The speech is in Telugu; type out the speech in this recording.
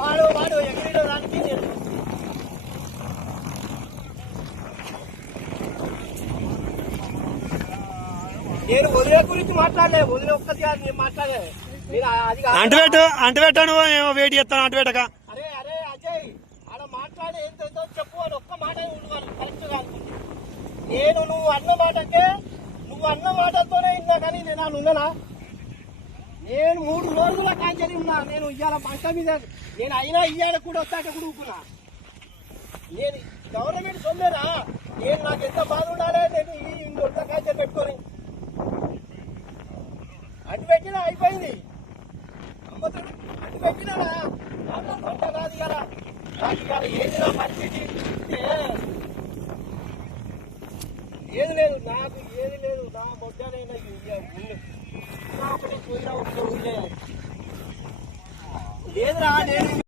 వాడు వాడు ఎక్కడో దానికి నేను వదిలే గురించి మాట్లాడలే, వదిలే ఒక్కది కాదు నేను మాట్లాడలే. మీరు అది అంటబెట్టాను ఏమో వెయిట్ చేస్తాను అంటబెట్టక. అరే అరే అజయ్ ఆడ మాట్లాడే ఏంటో చెప్పు అని ఒక్క మాట ఉండవాలి, కరెక్ట్ కాదు. నేను నువ్వు అన్న మాటతోనే ఇన్నా కానీ నేను ఉన్నానా? నేను 3 రోజుల కాంచెలి ఉన్నా. నేను ఇవాళ మంట మీద నేను అయినా ఇయ్యాడ కూడా వస్తాక కూడా ఊపుకున్నా. నేను గవర్నమెంట్ సొమ్మేరా, నేను నాకు ఎంత బాధ ఉండాలి. నేను ఇంకొంత కాంచెలు పెట్టుకొని అటు పెట్టినా అయిపోయింది. అటు పెట్టినా పంట కాదు కదా, నాకు ఇవాళ ఏది నా పరిస్థితి ఏది లేదు, నాకు ఏది లేదు. నా మొట్టనైనా లేదురా నేను